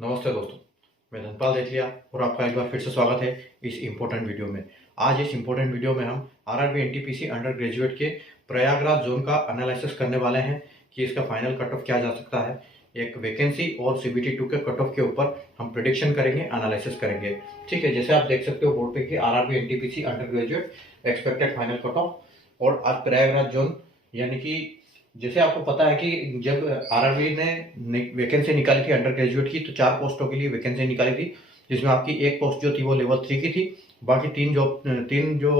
नमस्ते दोस्तों, मैं धनपाल देथलिया और आपका एक बार फिर से स्वागत है इस इम्पोर्टेंट वीडियो में। आज इस इम्पोर्टेंट वीडियो में हम आरआरबी एनटीपीसी अंडर ग्रेजुएट के प्रयागराज जोन का एनालिसिस करने वाले हैं कि इसका फाइनल कट ऑफ क्या जा सकता है। एक वैकेंसी और सीबीटी 2 के कट ऑफ के ऊपर हम प्रिडिक्शन करेंगे, एनालिसिस करेंगे। ठीक है, जैसे आप देख सकते हो बोर्ड पे कि RRB NTPC under graduate expected final cut off, और आज प्रयागराज जोन यानी कि जैसे आपको पता है कि जब आरआरबी ने वैकेंसी निकाली थी अंडर ग्रेजुएट की, तो 4 पोस्टों के लिए वैकेंसी निकाली थी, जिसमें आपकी एक पोस्ट जो थी वो लेवल 3 की थी, बाकी तीन जो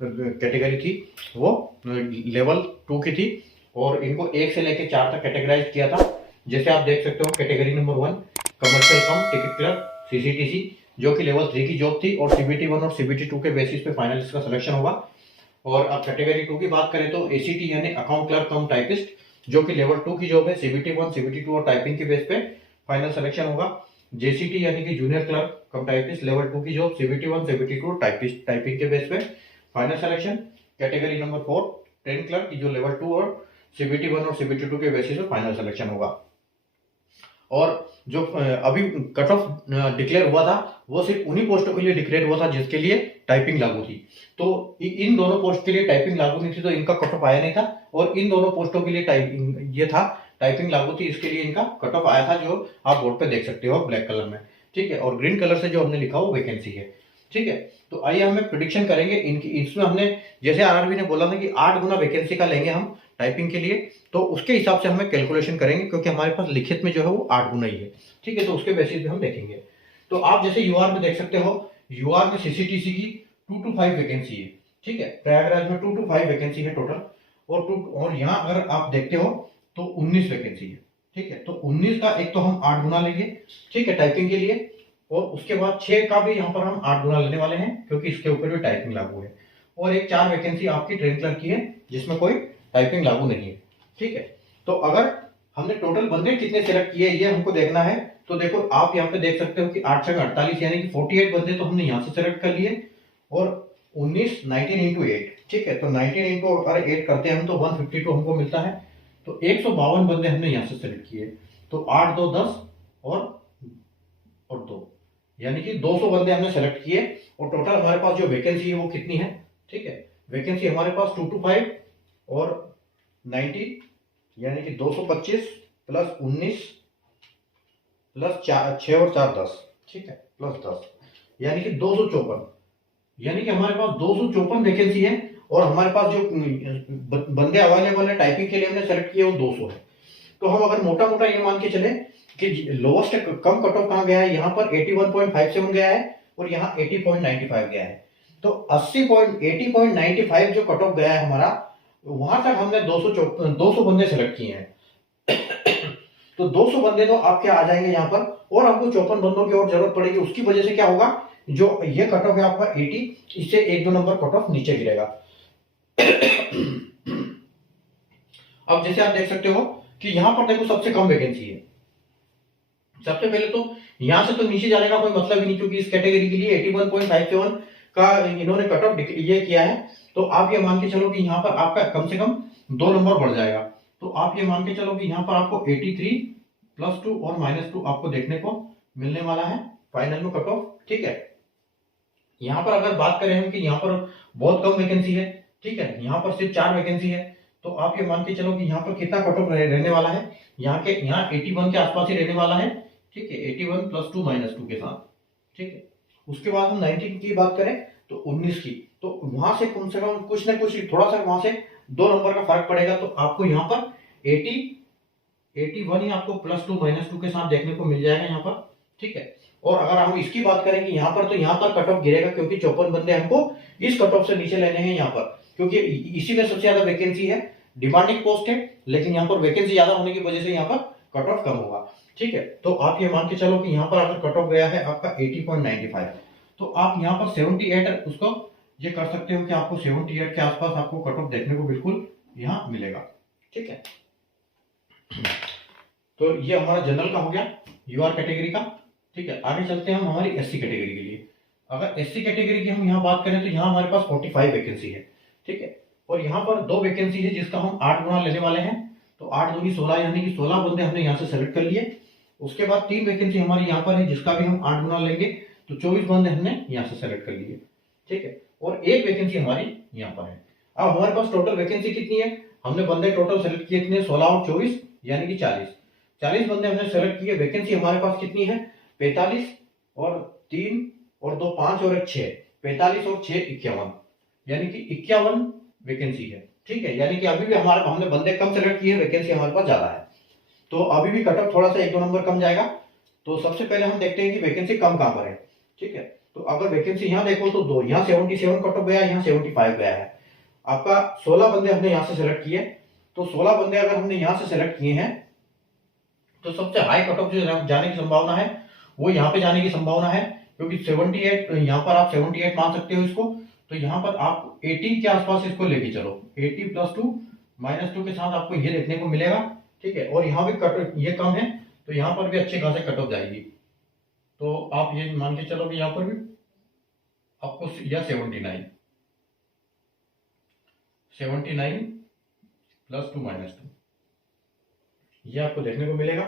कैटेगरी थी वो लेवल 2 की थी, और इनको 1 से लेकर 4 तक कैटेगराइज किया था। जैसे आप देख सकते हो कैटेगरी नंबर 1 कमर्शियल कम टिकट क्लर्क सीसीटीसी, जो कि लेवल 3 की जॉब थी, और सीबीटी 1 और सीबीटी 2 के बेसिस पे फाइनल इसका सिलेक्शन होगा। और अब कैटेगरी 2 की बात करें तो एसीटी यानी अकाउंट क्लर्क कम टाइपिस्ट, जो कि लेवल 2 की जॉब है, सीबीटी 1 सीबीटी 2 और टाइपिंग के बेस पे फाइनल सिलेक्शन होगा। जेसीटी यानी कि जूनियर क्लर्क कम टाइपिस्ट, लेवल 2 की job, CBT 1 CBT 2 typist typing के बेस पे final selection. Category number 4 train clerk, जो लेवल 2 और सीबीटी 1 और सीबीटी 2 के बेसिस पे फाइनल सिलेक्शन होगा। और जो अभी कट ऑफ डिक्लेयर हुआ था वो सिर्फ उन्हीं पोस्टों के लिए डिक्लेयर हुआ था जिसके लिए टाइपिंग लागू थी। तो इन दोनों पोस्ट के लिए टाइपिंग लागू नहीं थी, तो इनका कट ऑफ आया नहीं था, और इन दोनों पोस्टों के लिए टाइपिंग लागू थी, इसके लिए इनका कट ऑफ आया था, जो आप बोर्ड पे देख सकते हो ब्लैक कलर में। ठीक है, और ग्रीन कलर से जो हमने लिखा वो वैकेंसी है। ठीक है, तो आइए हमें प्रिडिक्शन करेंगे इनकी। इसमें हमने जैसे आरआरबी ने बोला था कि 8 गुना वैकेंसी का लेंगे हम टाइपिंग के लिए, तो उसके हिसाब से हमें कैलकुलेशन करेंगे, क्योंकि हमारे पास लिखित में जो है वो 8 गुना ही है। ठीक है, तो उसके बेसिस पे हम देखेंगे। तो आप जैसे यूआर में देख सकते हो, यूआर में सीसीटीसी की 2 to 5 वैकेंसी है। ठीक है, प्रयागराज में 2 to 5 वैकेंसी है टोटल, और यहाँ अगर आप देखते हो तो 19 वैकेंसी है। ठीक है, तो 19 का एक तो हम 8 गुना लेंगे, ठीक है, टाइपिंग के लिए, और उसके बाद 6 का भी यहाँ पर हम 8 गुना लेने वाले हैं, क्योंकि इसके ऊपर भी टाइपिंग लागू है। और एक 4 वैकेंसी आपकी ट्रेन क्लर्क की है, जिसमें कोई टाइपिंग लागू नहीं है। ठीक है, तो अगर हमने टोटल बंदे कितने सेलेक्ट किए ये हमको देखना है। तो देखो आप यहाँ पे देख सकते हो कि 8 6 48 यानी कि 48 बंदे तो हमने यहाँ से सेलेक्ट कर लिए, और 19 इंटू 8। ठीक है, तो 19 इंटू अगर 8 करते हैं हम तो 152 हमको मिलता है। तो 152 बंदे हमने यहाँ से सेलेक्ट किए, तो 8 2 10 और 2, यानी कि 200 बंदे हमने सेलेक्ट किए। और टोटल हमारे पास जो वैकेंसी है वो कितनी है। ठीक है, वैकेंसी हमारे पास 2 to 5 और 90 यानी कि 225 प्लस 19 प्लस 6 और 4 10। ठीक है, प्लस 10 यानी कि 254, यानी कि हमारे पास 254 वैकेंसी है, और हमारे पास जो बंदे अवेलेबल है टाइपिंग के लिए हमने सेलेक्ट किए वो 200 है। तो हम अगर मोटा मोटा ये मान के चले कि लोएस्ट कम कट ऑफ कहाँ गया है, यहाँ पर 81.57 गया है, और यहाँ 80.95 गया है। तो 80.95 जो कट ऑफ गया है हमारा, वहां तक हमने 200 बंदे सेलेक्ट किए हैं। तो 200 बंदे तो आपके आ जाएंगे यहाँ पर, और हमको 54 बंदों की और जरूरत पड़ेगी। उसकी वजह से क्या होगा, जो ये कट ऑफ है आपका 80, इससे 1-2 नंबर कट ऑफ नीचे गिरेगा। अब जैसे आप देख सकते हो कि यहाँ पर देखो सबसे कम वैकेंसी है। सबसे पहले तो यहां से तो नीचे जाने का कोई मतलब ही नहीं, क्योंकि इस कैटेगरी के लिए 81.57 का इन्होंने कट ऑफ ये किया है। तो आप ये मान के चलो कि यहाँ पर आपका कम से कम 2 नंबर बढ़ जाएगा। तो आप ये मान के चलो कि यहाँ पर आपको 83 प्लस 2 और माइनस 2 आपको देखने को मिलने वाला है फाइनल में कट ऑफ। ठीक है, यहाँ पर अगर बात करें हम कि यहाँ पर बहुत कम वैकेंसी है, ठीक है, यहाँ पर सिर्फ 4 वैकेंसी है, तो आप ये मान के चलो कि यहाँ पर कितना कट ऑफ रहने वाला है, यहाँ 81 के आसपास ही रहने वाला है। ठीक है, 81 प्लस 2 माइनस 2 के साथ। ठीक है, उसके बाद हम 19 की बात करें तो 19 की, तो वहां से कम कुछ ना कुछ थोड़ा सा वहां से 2 नंबर का फर्क पड़ेगा। तो आपको यहाँ पर 81 ही आपको प्लस 2 माइनस 2 के साथ देखने को मिल जाएगा यहाँ पर। ठीक है, और अगर हम इसकी बात करें कि यहाँ पर, तो यहाँ पर कट ऑफ गिरेगा, क्योंकि 54 बंदे हमको इस कट ऑफ से नीचे लेने हैं यहाँ पर, क्योंकि इसी में सबसे ज्यादा वैकेंसी है, डिमांडिंग पोस्ट है, लेकिन यहाँ पर वैकेंसी ज्यादा होने की वजह से यहाँ पर कट ऑफ कम होगा। ठीक है, तो आप ये मान के चलो कि यहाँ पर अगर कट ऑफ गया है आपका 80.95, तो आप यहाँ पर 78 उसको ये कर सकते हो कि आपको 78 के आसपास आपको कट ऑफ देखने को बिल्कुल यहाँ मिलेगा। ठीक है, तो ये हमारा जनरल का हो गया, यूआर कैटेगरी का। ठीक है, आगे चलते हैं हम हमारी एससी कैटेगरी के लिए। अगर एससी कैटेगरी की हम यहाँ बात करें तो यहाँ हमारे पास 45 वैकेंसी है। ठीक है, और यहाँ पर 2 वैकेंसी है जिसका हम 8 गुना लेने वाले हैं। तो 8 दूनी 16, यानी कि 16 बंदे हमने यहाँ से सेलेक्ट कर लिए, उसके बाद 3 वैकेंसी हमारी यहाँ पर है जिसका भी हम 8 गुना लेंगे तो 24 बंदे हमने यहाँ से सेलेक्ट कर लिए, ठीक है। और एक वैकेंसी हमारी यहाँ पर है। अब हमारे पास टोटल वैकेंसी कितनी है, हमने बंदे टोटल सेलेक्ट किए कितने, 16 और 24 यानी कि 40 बंदे हमने सेलेक्ट किए। वैकेंसी हमारे पास कितनी है, 45 और 3 और 2 5 और 1 6, 45 और 6 51, यानी कि 51 वैकेंसी है, ठीक है। यानी कि अभी भी हमने बंदे कम सेलेक्ट किए, वैकेंसी हमारे पास ज्यादा है, तो अभी भी कट ऑफ थोड़ा सा 1-2 नंबर कम जाएगा। तो सबसे पहले हम देखते हैं कि वैकेंसी कम कहां पर है, ठीक है। तो अगर वैकेंसी यहाँ देखो तो दो, यहाँ 77 कट ऑफ गया, यहाँ 75 गया है। आपका 16 बंदे हमने यहाँ से सेलेक्ट किए, तो 16 बंदे अगर हमने यहाँ से सेलेक्ट किए हैं तो सबसे हाई कट ऑफ जो जाने की संभावना है वो यहाँ पे जाने की संभावना है, क्योंकि 78 यहाँ पर आप 78 मान सकते हो इसको। तो यहाँ पर आप 80 के आसपास इसको लेके चलो, 80 + 2 -2 के साथ आपको ये देखने को मिलेगा, ठीक है। और यहाँ भी कट ये कम है तो यहाँ पर भी अच्छे खासे कट ऑफ जाएगी। तो आप ये मान के चलो कि यहाँ पर भी आपको या 79 +2 -2 ये आपको देखने को मिलेगा।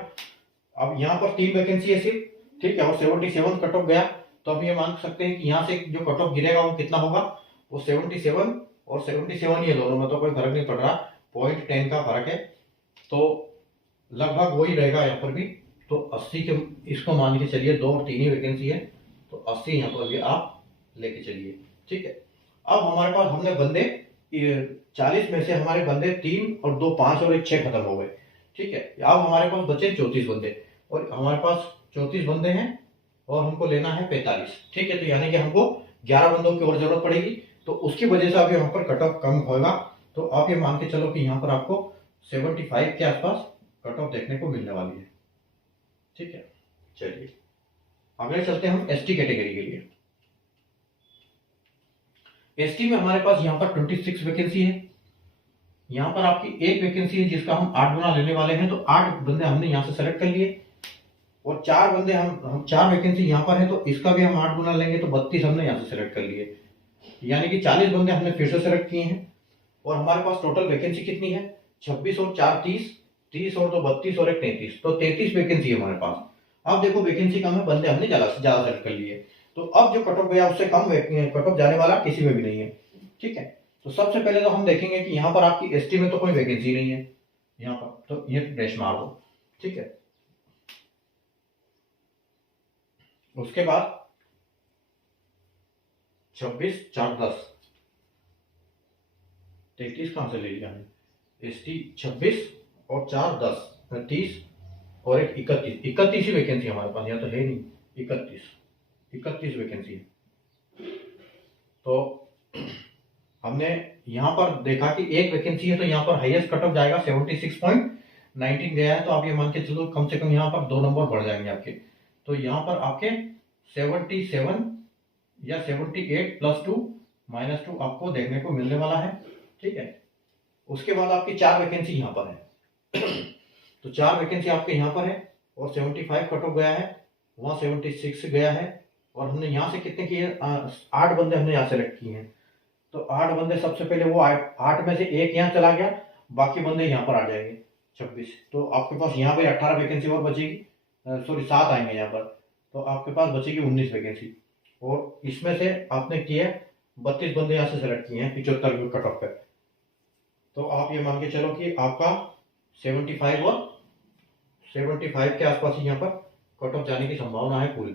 अब यहाँ पर 3 वैकेंसी है सिर्फ, ठीक है, और 77 कट ऑफ गया, तो अब ये मान सकते हैं कि यहाँ से जो कट ऑफ गिरेगा वो कितना होगा, वो 77 और 77 ही है, दोनों में तो कोई फर्क नहीं पड़ रहा, 0.10 का फर्क है, तो लगभग वही रहेगा यहाँ पर भी। तो 80 के इसको मान के चलिए, 2 और 3 ही वैकेंसी है, तो 80 यहाँ पर भी आप लेके चलिए, ठीक है। अब हमारे पास हमने बंदे 40 में से हमारे बंदे 3 और 2 5 और 1 6 खत्म हो गए, ठीक है। अब हमारे पास बचे 34 बंदे, और हमारे पास 34 बंदे हैं और हमको लेना है 45, ठीक है। तो यानी कि हमको 11 बंदों की और जरूरत पड़ेगी, तो उसकी वजह से अभी यहाँ पर कट ऑफ कम होगा। तो आप ये मान के चलो कि यहाँ पर आपको 75 के आसपास कट ऑफ देखने को मिलने वाली है, ठीक है। चलिए अगले चलते हैं हम एसटी कैटेगरी के लिए। एसटी में हमारे पास यहाँ पर 26 वैकेंसी है। यहाँ पर आपकी एक वैकेंसी है जिसका हम 8 गुना लेने वाले हैं, तो 8 बंदे हमने यहाँ से सेलेक्ट कर लिए, और 4 बंदे हम 4 वैकेंसी यहाँ पर है तो इसका भी हम 8 गुना लेंगे, तो 32 हमने यहाँ से सेलेक्ट कर लिए, यानी कि 40 बंदे हमने फिर से सेलेक्ट किए हैं। और हमारे पास टोटल वैकेंसी कितनी है, 26 और 4 30, 30 और 2 32 और 1 33, तो 33 वैकेंसी है हमारे पास। अब देखो वैकेंसी कम है, बंदे हमने ज्यादा से ज्यादा सेलेक्ट कर लिए, तो अब जो कट ऑफ गया उससे कम कट ऑफ जाने वाला किसी में भी नहीं है, ठीक है। तो सबसे पहले तो हम देखेंगे कि यहाँ पर आपकी एसटी में तो कोई वैकेंसी नहीं है यहाँ पर, तो ये डैश मार दो, ठीक है। उसके बाद 26 4 10 33 कहां से ले लिया हमने, एसटी 26 और 4 10 30 और 1 31 ही वैकेंसी हमारे पास, यहाँ तो है नहीं, 31 वैकेंसी है। तो हमने यहाँ पर देखा कि एक वैकेंसी है तो यहाँ पर हाईएस्ट कट ऑफ जाएगा, 76.19 गया है, तो आप ये मान के चलो कम से कम यहाँ पर 2 नंबर बढ़ जाएंगे आपके। तो यहाँ पर आपके 77 या 78 +2 -2 आपको देखने को मिलने वाला है, ठीक है। उसके बाद आपकी 4 वैकेंसी यहाँ पर है तो 4 वैकेंसी आपके यहाँ पर है, और 75 कट ऑफ गया है, वहाँ 76 गया है, और हमने यहाँ से कितने किए, 8 बंदे हमने यहाँ सेलेक्ट किए हैं। तो 8 बंदे सबसे पहले वो 8 में से एक यहाँ चला गया, बाकी बंदे यहाँ पर आ जाएंगे 26, तो आपके पास यहाँ पे 18 वैकेंसी और बचेगी, सॉरी 7 आएंगे यहाँ पर, तो आपके पास बचेगी 19 वैकेंसी। और इसमें से आपने किए 32 बंदे यहाँ से सेलेक्ट किए हैं 75 कट ऑफ पे, तो आप ये मान के चलो कि आपका 75 के आसपास ही यहाँ पर कट ऑफ जाने की संभावना है पूरी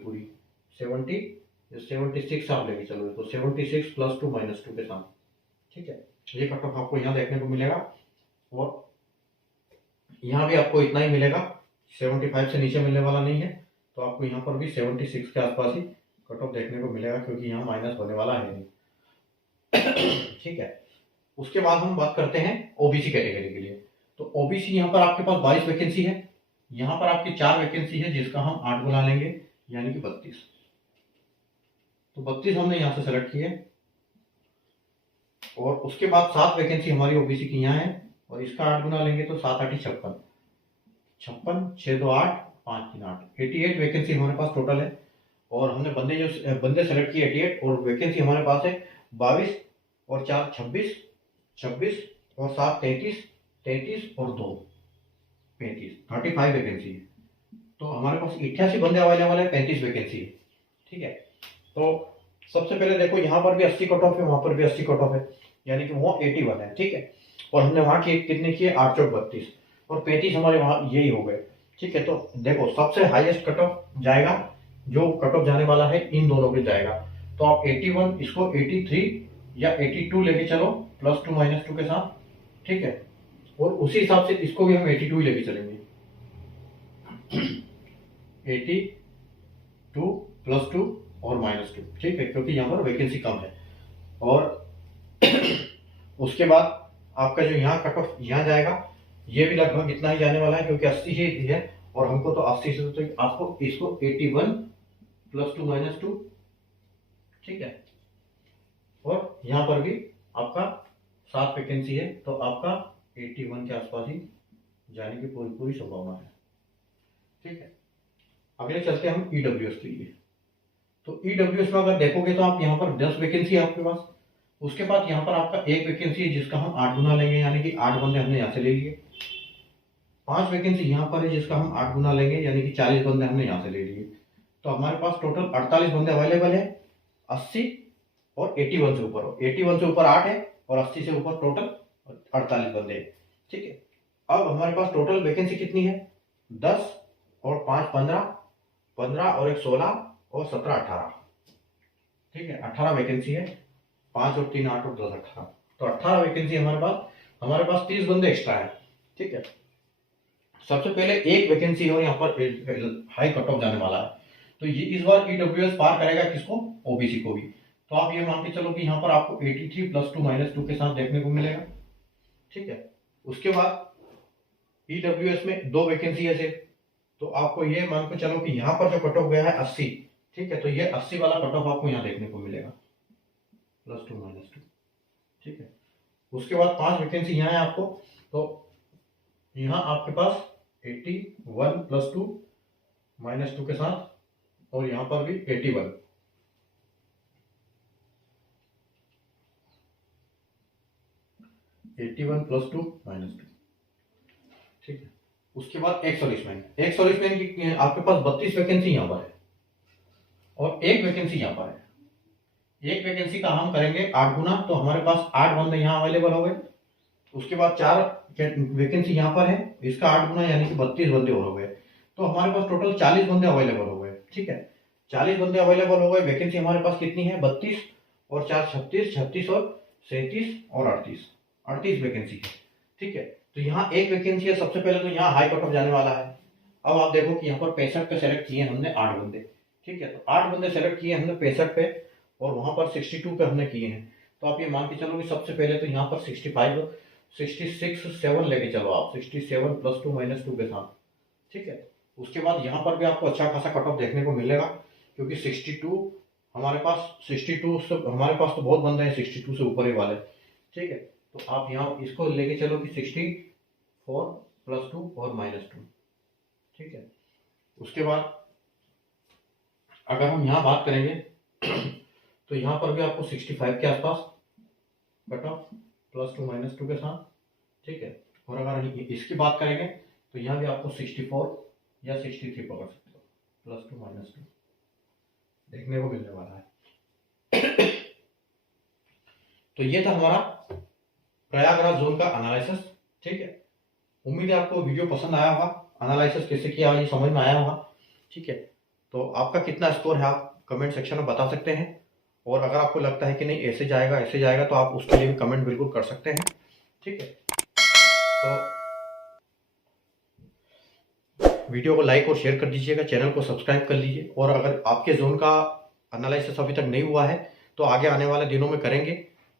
76 आप लेके चलो, तो 76 +2 -2 के साथ, ठीक है। ये कट ऑफ आपको यहाँ देखने को मिलेगा, और यहाँ भी आपको इतना ही मिलेगा, 75 से नीचे मिलने वाला नहीं है, तो आपको यहाँ पर भी 76 के आसपास ही कट ऑफ देखने को मिलेगा, क्योंकि यहाँ माइनस होने वाला है नहीं, ठीक है। उसके बाद हम बात करते हैं ओबीसी कैटेगरी के लिए। तो ओबीसी यहाँ पर आपके पास 22 वैकेंसी है, यहाँ पर आपकी 4 वैकेंसी है जिसका हम 8 गुना लेंगे, यानी कि 32, तो 32 हमने यहाँ से सेलेक्ट किए। और उसके बाद 7 वैकेंसी हमारी ओबीसी की यहाँ है, और इसका 8 गुना लेंगे तो 7 8 56, 6 2 8 5 3 8, 88 वैकेंसी हमारे पास टोटल है। और हमने बंदे सेलेक्ट किए 88, और वैकेंसी हमारे पास है 22 और 4 26 और 7 33 और 2 35 वैकेंसी है। तो हमारे पास 88 बंदे अवेलेबल है, 35 वैकेंसी है। ठीक है, तो सबसे पहले देखो यहाँ पर भी 80 कट ऑफ है, वहां पर भी 80 कट ऑफ है, यानी कि वो 81 है। ठीक है, और हमने वहां कितने किए, 8 चौक 32 और 35 हमारे वहां यही हो गए। ठीक है, तो देखो सबसे हाईएस्ट कट ऑफ जाएगा, जो कट ऑफ जाने वाला है इन दोनों पे जाएगा। तो आप 81 इसको 83 या 82 लेके चलो, +2 -2 के साथ। ठीक है, और उसी हिसाब से इसको भी हम 82 ही लेके चलेंगे। 82 +2 और -2। ठीक है, क्योंकि यहाँ पर वैकेंसी कम है। और उसके बाद आपका जो यहाँ कट ऑफ यहाँ जाएगा, ये भी लगभग इतना ही जाने वाला है, क्योंकि 80 ही है और हमको तो 80 से तो आपको इसको 81 +2 -2। ठीक है, और यहाँ पर भी आपका 7 वैकेंसी है, तो आपका 81 के आसपास ही जाने की पूरी पूरी संभावना है। ठीक है, अगले चलते हैं हम ईडब्ल्यूएस के लिए। तो ईडब्ल्यूएस में अगर देखोगे तो आप यहाँ पर 10 वैकेंसी है आपके पास। उसके बाद यहाँ पर आपका एक वैकेंसी है जिसका हम 8 गुना लेंगे, यानी कि 8 बंदे हमने यहाँ से ले लिए। 5 वैकेंसी यहाँ पर है जिसका हम 8 गुना लेंगे, यानी कि 40 बंदे हमने यहाँ से ले लिए। तो हमारे पास टोटल 48 बंदे अवेलेबल है। 80 और 81 से ऊपर, 81 से ऊपर 8 है और 80 से ऊपर टोटल 48 बंदे हैं। ठीक है, अब हमारे पास टोटल वैकेंसी कितनी है, 10 और 5 15, 15 और 1 16 और 17 18। ठीक है, 18 वैकेंसी है, 5 और 3 8 और 10 18, तो 18 वैकेंसी हमारे पास 30 बंदे एक्स्ट्रा है। ठीक है, सबसे पहले एक वैकेंसी है और यहाँ पर हाई कट ऑफ जाने वाला है, तो ये इस बार ईडब्ल्यूएस पार करेगा किसको, ओबीसी को भी। तो आप ये मान के चलो कि यहाँ पर आपको 83 +2 -2 के साथ देखने को मिलेगा। ठीक है, उसके बाद ईडब्ल्यूएस में 2 वैकेंसी है सिर्फ, तो आपको ये मान के चलो कि यहाँ पर जो कट ऑफ गया है 80। ठीक है, तो ये 80 वाला कट ऑफ आपको यहाँ देखने को मिलेगा, +2 -2। ठीक है, उसके बाद 5 वैकेंसी यहाँ है आपको, तो यहाँ आपके पास 81 +2 -2 के साथ, और यहाँ पर भी 81। +2 -2। ठीक है, उसके बाद एक सर्विसमैन की आपके पास 32 वैकेंसी यहाँ पर है और एक वैकेंसी यहाँ पर है। एक वैकेंसी का हम करेंगे 8 गुना, तो हमारे पास 8 बंदे यहाँ अवेलेबल हो गए। उसके बाद 4 वैकेंसी यहाँ पर है, इसका 8 गुना यानी कि 32 बंदे और हो गए, तो हमारे पास टोटल 40 बंदे अवेलेबल हो गए। ठीक है, 40 बंदे अवेलेबल हो गए। वैकेंसी हमारे पास कितनी है, 32 और 4 36, 36 और 37 और 38 वैकेंसी है। ठीक है, तो यहाँ एक वैकेंसी है। सबसे पहले तो यहाँ हाई कट ऑफ जाने वाला है। अब आप देखो कि यहाँ पर 65 पे सेलेक्ट किए हमने 8 बंदे। ठीक है, तो 8 बंदे सेलेक्ट किए हमने 65 पे, और वहां पर 62 पे हमने किए हैं। तो आप ये मान के चलो कि सबसे पहले तो यहाँ पर 65 66 7 लेके चलो आप, 67 +2 -2 के साथ। ठीक है, उसके बाद यहाँ पर भी आपको अच्छा खासा कट ऑफ देखने को मिलेगा, क्योंकि 62 हमारे पास 62 से हमारे पास तो बहुत बंदे हैं 62 से ऊपर ही वाले। ठीक है, तो आप यहाँ इसको लेके चलो कि 64 +2 और -2। ठीक है, उसके बाद अगर हम यहाँ बात करेंगे तो यहाँ पर भी आपको 65 के आसपास कट ऑफ +2 -2 के साथ। ठीक है, और अगर इसकी बात करेंगे तो यहाँ भी आपको 64 या 63 पकड़ सकते हो, +2 -2 देखने को मिलने वाला है। तो ये था हमारा प्रयागराज जोन का एनालिसिस। ठीक है, उम्मीद है आपको वीडियो पसंद आया होगा, एनालिसिस कैसे किया ये समझ में आया होगा। ठीक है, तो आपका कितना स्कोर है आप कमेंट सेक्शन में बता सकते हैं, और अगर आपको लगता है कि नहीं ऐसे जाएगा तो आप उसके लिए भी कमेंट बिल्कुल कर सकते हैं। ठीक है, तो वीडियो को लाइक और शेयर कर दीजिएगा, चैनल को सब्सक्राइब कर लीजिए, और अगर आपके जोन का एनालिसिस अभी तक नहीं हुआ है तो आगे आने वाले दिनों में करेंगे,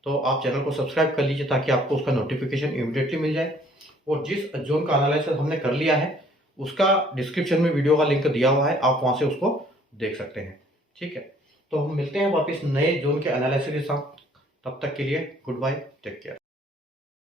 तो आप चैनल को सब्सक्राइब कर लीजिए ताकि आपको उसका नोटिफिकेशन इमीडिएटली मिल जाए। और जिस जोन का एनालिसिस हमने कर लिया है उसका डिस्क्रिप्शन में वीडियो का लिंक दिया हुआ है, आप वहां से उसको देख सकते हैं। ठीक है, तो हम मिलते हैं वापस नए जोन के एनालिसिस के साथ, तब तक के लिए गुड बाय, टेक केयर।